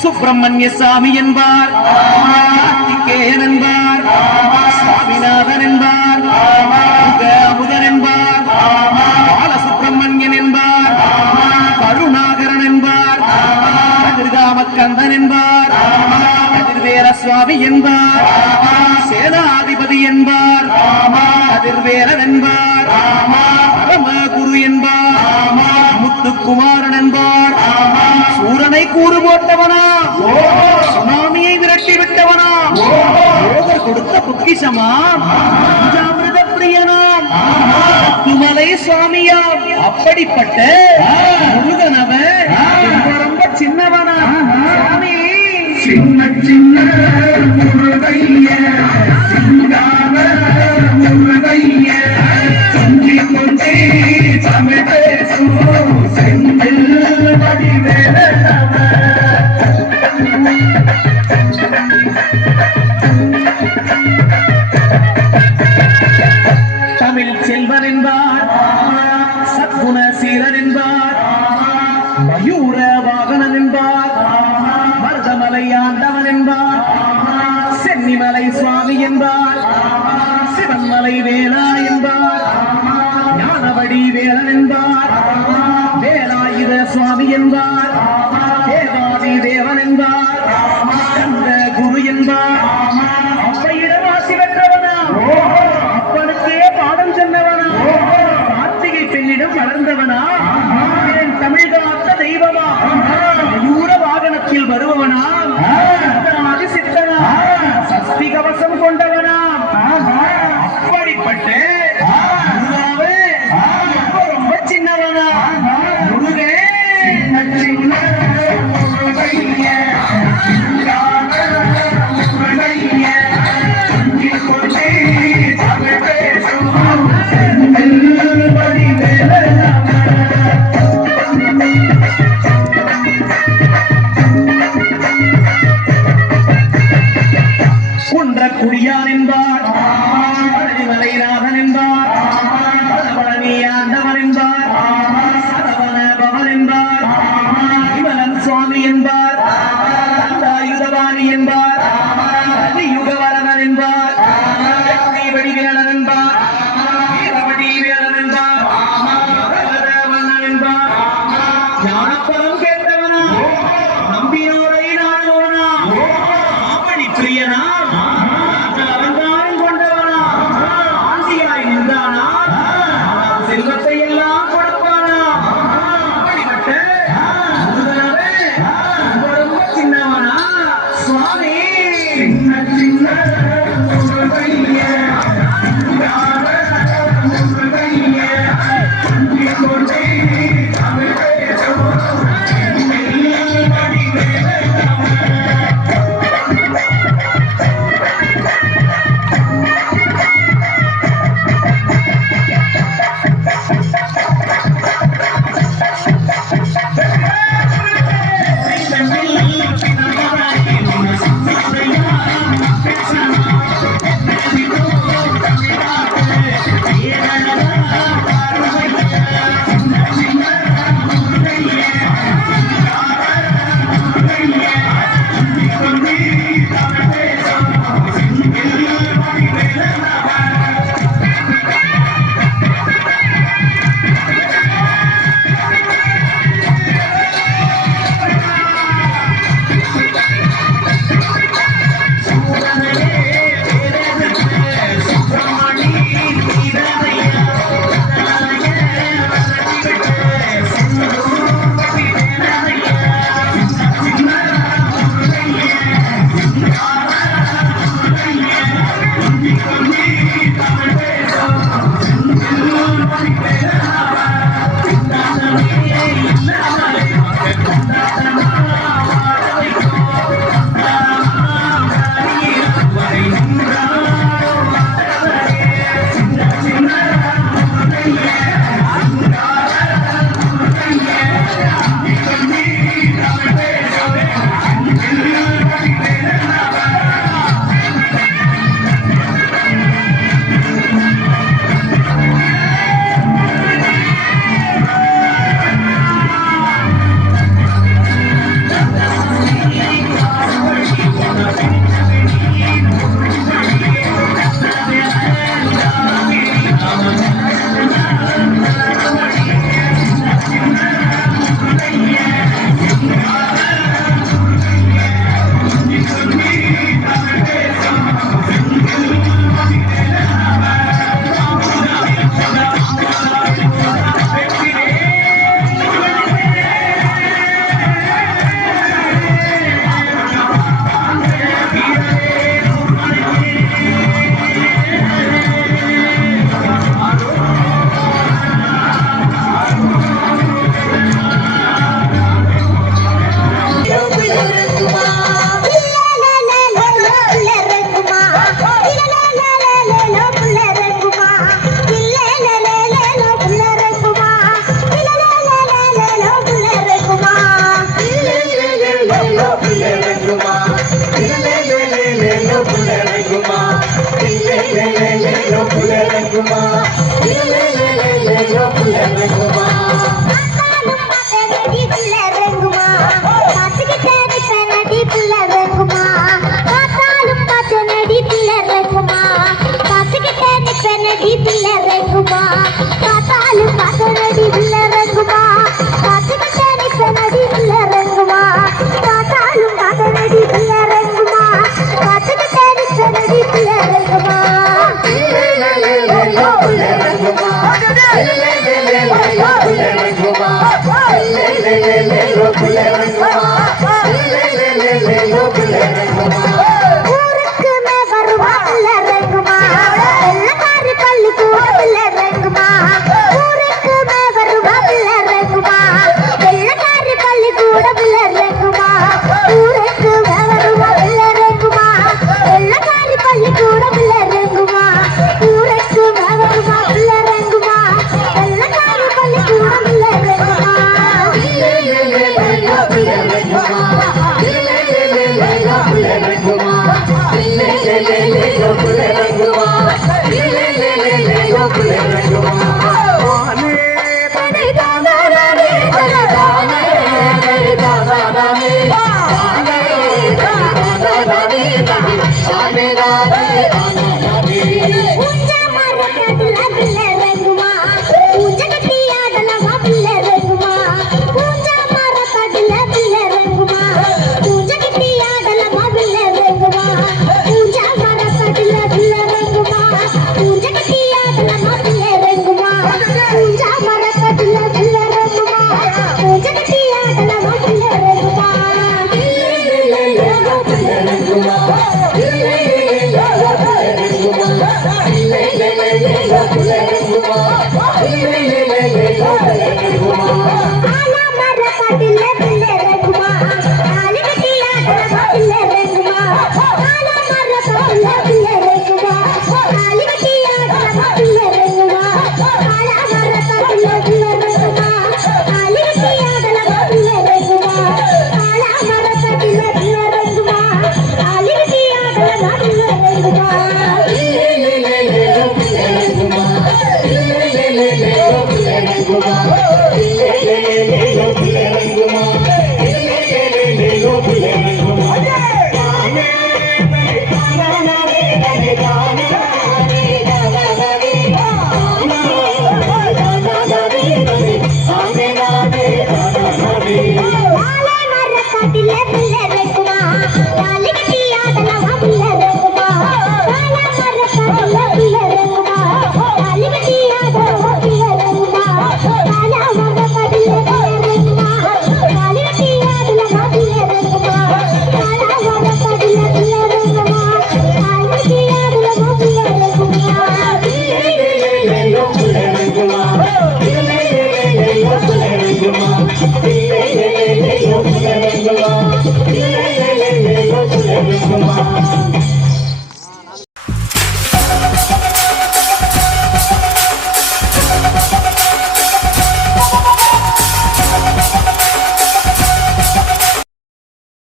சுப்பிரமணிய சாமி என்பார், கார்த்திகேயன் என்பார், சுவாமிநாதன் என்பார், அமுதன் என்பார், பாலசுப்பிரமணியன் என்பார், கருணாகரன் என்பார், கதிர்காமக்கந்தன் என்பார், கதிர்வேல சுவாமி என்பார், சேனாதிபதி என்பார், கதிர்வேலன் என்பார், பரமகுரு என்பார், முத்துக்குமாரன் என்பார், சூரனை கூறு போட்டவனா, சுனாமியை விரட்டி விட்டவனா, யோகர் கொடுத்த பொக்கிஷமா, பஞ்சாமிர்த பிரியனாம், துமலை சுவாமியாம். அப்படிப்பட்ட முருகனவன் ரொம்ப சின்னவனா சுவாமி, சின்ன சின்ன முருகைய சிங்கார முருகைய கொஞ்சி கொஞ்சி தமிழ் பேசும் செந்தில் வடிவேல தமிழ் செல்வன் என்பார், சத்குண சீரன் என்பார், மயூர வாகனன் என்பார், மருதமலை ஆண்டவன் என்பார், சென்னிமலை சுவாமி என்பார், சிவன்மலை வேலா என்பார், ஞானவடி வேலன் என்பார், வேலாயுத சுவாமி என்பார், தேவாதி தேவன் என்பார், கந்த குரு என்பார், அப்பையிடவாசி பெற்றவனா, அப்பனுக்கே பாடம் சொன்னவனா, கார்த்திகை பெண்ணிடம் வளர்ந்தவனா, தமிழ் காத்த தெய்வமா, மயூர வாகனத்தில் வருபவனா, சித்தனா, சஸ்தி கவசம் கொண்டவனா, அப்படிப்பட்ட ரொம்ப சின்னவனா முருகே, குடியான் என்பார், மலைநாதன் என்பார், பழனி ஆண்டவன் என்பார், சரவண பவன் என்பார், விமலன் சுவாமி என்பார், தந்தாயுதவாணி என்பார், யுகவரதன் என்பார், வடிவேலன் என்பார், வீரவடி வேலன் என்பார், வரதவண்ணன் என்பார், ஞானப்பலம் கேட்டவனா, நம்பியோரை நாடுவனா, ஆவணி பிரியனா, செல்வத்தை எல்லாம் கொடுப்பானா, அப்படிப்பட்ட ஊருக்கு வருமா பிள்ளருங்குமா வெள்ளக்காரி பள்ளிக்கூடம் பிள்ளருங்குமா ஊருக்கு வருமா பிள்ளருங்குமா வெள்ளக்காரி பள்ளிக்கூடம் பிள்ளருங்குமா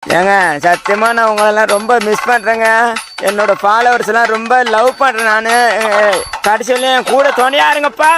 ஏங்க சத்தியமா நான் உங்களெல்லாம் ரொம்ப மிஸ் பண்றேங்க. என்னோட ஃபாலோவர்ஸ் எல்லாம் ரொம்ப லவ் பண்றேன். நான் கடைசியில என் கூட துணையா இருங்கப்பா.